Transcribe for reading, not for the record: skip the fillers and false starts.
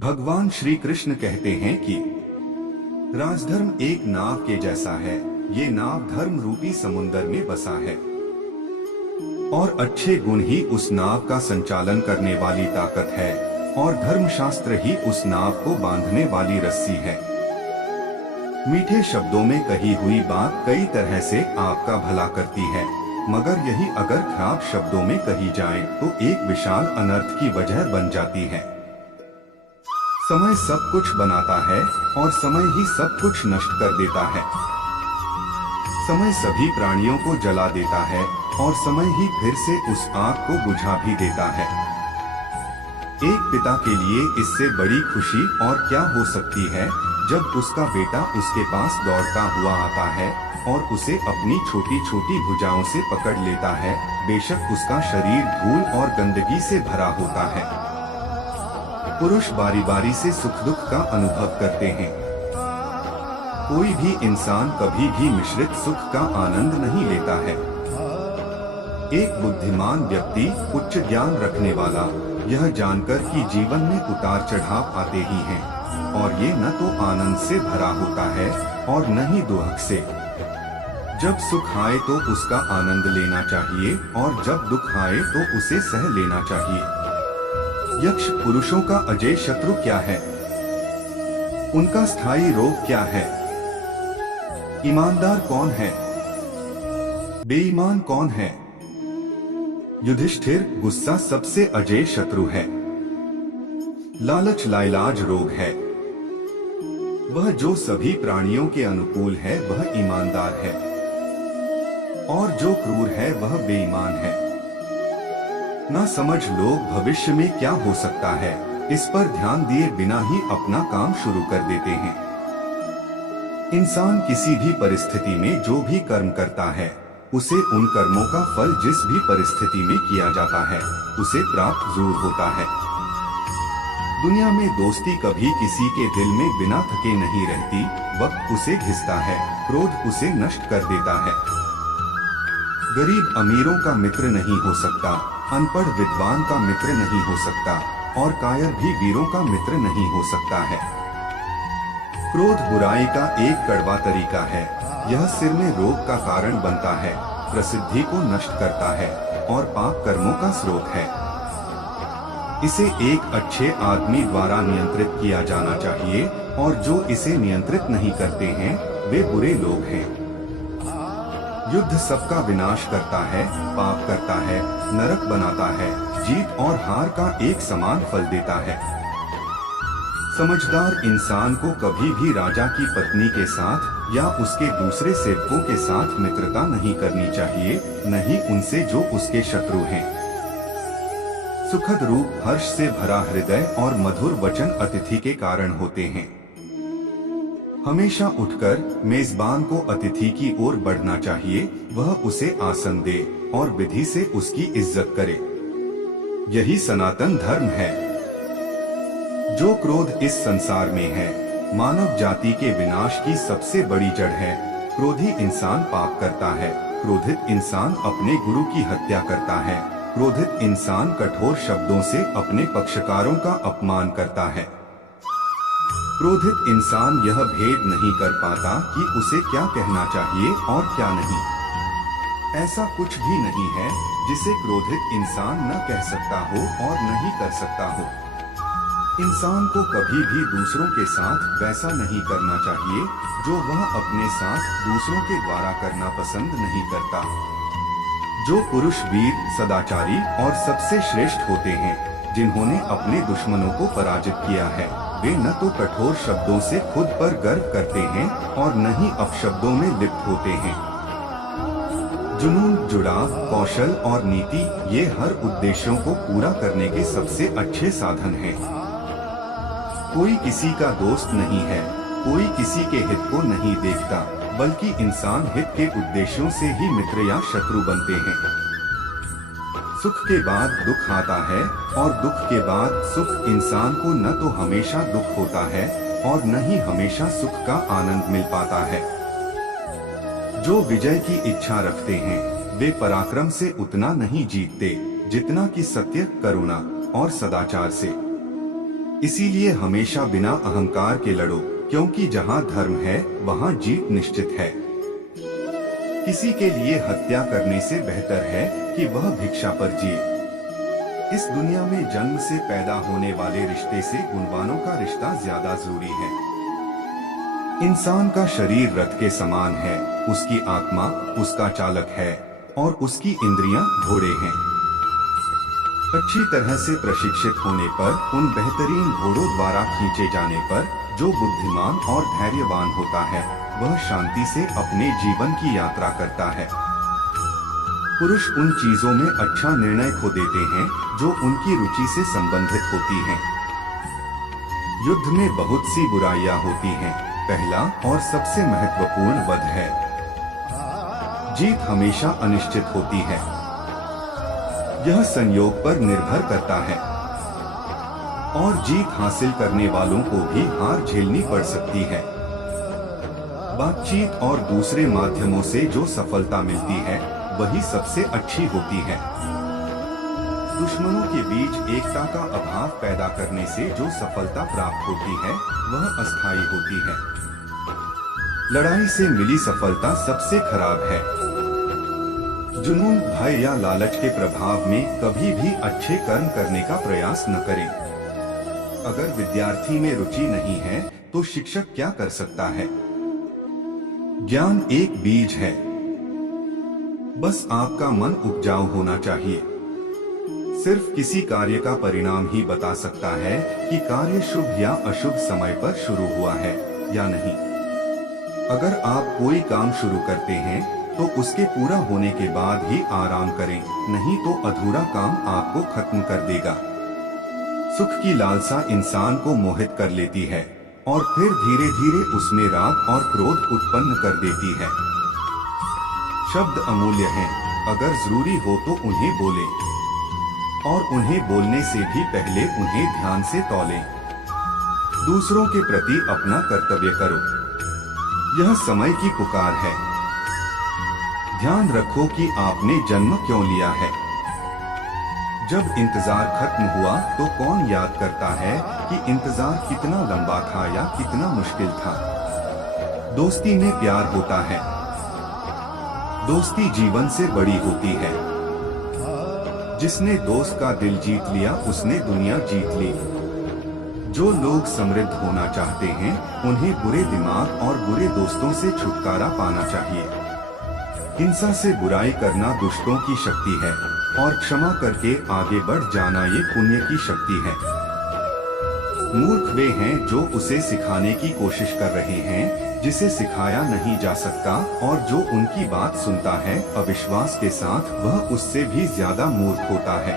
भगवान श्री कृष्ण कहते हैं कि राजधर्म एक नाव के जैसा है। ये नाव धर्म रूपी समुद्र में बसा है और अच्छे गुण ही उस नाव का संचालन करने वाली ताकत है और धर्मशास्त्र ही उस नाव को बांधने वाली रस्सी है। मीठे शब्दों में कही हुई बात कई तरह से आपका भला करती है, मगर यही अगर खराब शब्दों में कही जाए तो एक विशाल अनर्थ की वजह बन जाती है। समय सब कुछ बनाता है और समय ही सब कुछ नष्ट कर देता है। समय सभी प्राणियों को जला देता है और समय ही फिर से उस आग को बुझा भी देता है। एक पिता के लिए इससे बड़ी खुशी और क्या हो सकती है जब उसका बेटा उसके पास दौड़ता हुआ आता है और उसे अपनी छोटी छोटी भुजाओं से पकड़ लेता है, बेशक उसका शरीर धूल और गंदगी से भरा होता है। पुरुष बारी बारी से सुख दुख का अनुभव करते हैं। कोई भी इंसान कभी भी मिश्रित सुख का आनंद नहीं लेता है। एक बुद्धिमान व्यक्ति, उच्च ज्ञान रखने वाला, यह जानकर कि जीवन में उतार चढ़ाव आते ही हैं और ये न तो आनंद से भरा होता है और न ही दुख से। जब सुख आए तो उसका आनंद लेना चाहिए और जब दुख आए तो उसे सह लेना चाहिए। यक्ष पुरुषों का अजय शत्रु क्या है? उनका स्थायी रोग क्या है? ईमानदार कौन है? बेईमान कौन है? युधिष्ठिर, गुस्सा सबसे अजय शत्रु है। लालच लाइलाज रोग है। वह जो सभी प्राणियों के अनुकूल है वह ईमानदार है और जो क्रूर है वह बेईमान है। ना समझ लोग भविष्य में क्या हो सकता है, इस पर ध्यान दिए बिना ही अपना काम शुरू कर देते हैं। इंसान किसी भी परिस्थिति में जो भी कर्म करता है उसे उन कर्मों का फल जिस भी परिस्थिति में किया जाता है उसे प्राप्त जरूर होता है। दुनिया में दोस्ती कभी किसी के दिल में बिना थके नहीं रहती। वक्त उसे घिसता है, क्रोध उसे नष्ट कर देता है। गरीब अमीरों का मित्र नहीं हो सकता, अनपढ़ विद्वान का मित्र नहीं हो सकता और कायर भी वीरों का मित्र नहीं हो सकता है। क्रोध बुराई का एक कड़वा तरीका है। यह सिर में रोग का कारण बनता है, प्रसिद्धि को नष्ट करता है और पाप कर्मों का स्रोत है। इसे एक अच्छे आदमी द्वारा नियंत्रित किया जाना चाहिए और जो इसे नियंत्रित नहीं करते हैं वे बुरे लोग हैं। युद्ध सबका विनाश करता है, पाप करता है, नरक बनाता है, जीत और हार का एक समान फल देता है। समझदार इंसान को कभी भी राजा की पत्नी के साथ या उसके दूसरे सेवकों के साथ मित्रता नहीं करनी चाहिए, न ही उनसे जो उसके शत्रु हैं। सुखद रूप, हर्ष से भरा हृदय और मधुर वचन अतिथि के कारण होते हैं। हमेशा उठकर मेजबान को अतिथि की ओर बढ़ना चाहिए, वह उसे आसन दे और विधि से उसकी इज्जत करे। यही सनातन धर्म है। जो क्रोध इस संसार में है, मानव जाति के विनाश की सबसे बड़ी जड़ है। क्रोधी इंसान पाप करता है, क्रोधित इंसान अपने गुरु की हत्या करता है, क्रोधित इंसान कठोर शब्दों से अपने पक्षकारों का अपमान करता है। क्रोधित इंसान यह भेद नहीं कर पाता कि उसे क्या कहना चाहिए और क्या नहीं। ऐसा कुछ भी नहीं है जिसे क्रोधित इंसान न कह सकता हो और नहीं कर सकता हो। इंसान को कभी भी दूसरों के साथ वैसा नहीं करना चाहिए जो वह अपने साथ दूसरों के द्वारा करना पसंद नहीं करता। जो पुरुष वीर, सदाचारी और सबसे श्रेष्ठ होते हैं, जिन्होंने अपने दुश्मनों को पराजित किया है, वे न तो कठोर शब्दों से खुद पर गर्व करते हैं और न ही अपशब्दों में लिप्त होते हैं। जुनून, जुड़ाव, कौशल और नीति, ये हर उद्देश्यों को पूरा करने के सबसे अच्छे साधन हैं। कोई किसी का दोस्त नहीं है, कोई किसी के हित को नहीं देखता, बल्कि इंसान हित के उद्देश्यों से ही मित्र या शत्रु बनते हैं। सुख के बाद दुख आता है और दुख के बाद सुख। इंसान को न तो हमेशा दुख होता है और न ही हमेशा सुख का आनंद मिल पाता है। जो विजय की इच्छा रखते हैं वे पराक्रम से उतना नहीं जीतते जितना कि सत्य, करुणा और सदाचार से। इसीलिए हमेशा बिना अहंकार के लड़ो, क्योंकि जहाँ धर्म है वहाँ जीत निश्चित है। किसी के लिए हत्या करने से बेहतर है कि वह भिक्षा पर जिए। इस दुनिया में जन्म से पैदा होने वाले रिश्ते से गुणवानों का रिश्ता ज्यादा जरूरी है। इंसान का शरीर रथ के समान है, उसकी आत्मा उसका चालक है और उसकी इंद्रियां घोड़े हैं। अच्छी तरह से प्रशिक्षित होने पर, उन बेहतरीन घोड़ों द्वारा खींचे जाने पर जो बुद्धिमान और धैर्यवान होता है, वह शांति से अपने जीवन की यात्रा करता है। पुरुष उन चीजों में अच्छा निर्णय खो देते हैं जो उनकी रुचि से संबंधित होती हैं। युद्ध में बहुत सी बुराइयां होती हैं। पहला और सबसे महत्वपूर्ण वध है। जीत हमेशा अनिश्चित होती है। यह संयोग पर निर्भर करता है और जीत हासिल करने वालों को भी हार झेलनी पड़ सकती है। बातचीत और दूसरे माध्यमों से जो सफलता मिलती है वही सबसे अच्छी होती है। दुश्मनों के बीच एकता का अभाव पैदा करने से जो सफलता प्राप्त होती है वह अस्थायी होती है। लड़ाई से मिली सफलता सबसे खराब है। जुनून, भय या लालच के प्रभाव में कभी भी अच्छे कर्म करने का प्रयास न करें। अगर विद्यार्थी में रुचि नहीं है तो शिक्षक क्या कर सकता है? ज्ञान एक बीज है, बस आपका मन उपजाऊ होना चाहिए। सिर्फ किसी कार्य का परिणाम ही बता सकता है कि कार्य शुभ या अशुभ समय पर शुरू हुआ है या नहीं। अगर आप कोई काम शुरू करते हैं तो उसके पूरा होने के बाद ही आराम करें, नहीं तो अधूरा काम आपको खत्म कर देगा। सुख की लालसा इंसान को मोहित कर लेती है और फिर धीरे धीरे उसमें राग और क्रोध उत्पन्न कर देती है। शब्द अमूल्य हैं, अगर जरूरी हो तो उन्हें बोलें और उन्हें बोलने से भी पहले उन्हें ध्यान से तौलें। दूसरों के प्रति अपना कर्तव्य करो, यह समय की पुकार है। ध्यान रखो कि आपने जन्म क्यों लिया है। जब इंतजार खत्म हुआ तो कौन याद करता है कि इंतजार कितना लंबा था या कितना मुश्किल था। दोस्ती में प्यार होता है, दोस्ती जीवन से बड़ी होती है। जिसने दोस्त का दिल जीत लिया उसने दुनिया जीत ली। जो लोग समृद्ध होना चाहते हैं उन्हें बुरे दिमाग और बुरे दोस्तों से छुटकारा पाना चाहिए। हिंसा से बुराई करना दुष्टों की शक्ति है और क्षमा करके आगे बढ़ जाना ये पुण्य की शक्ति है। मूर्ख वे हैं जो उसे सिखाने की कोशिश कर रहे हैं जिसे सिखाया नहीं जा सकता, और जो उनकी बात सुनता है अविश्वास के साथ वह उससे भी ज्यादा मूर्ख होता है।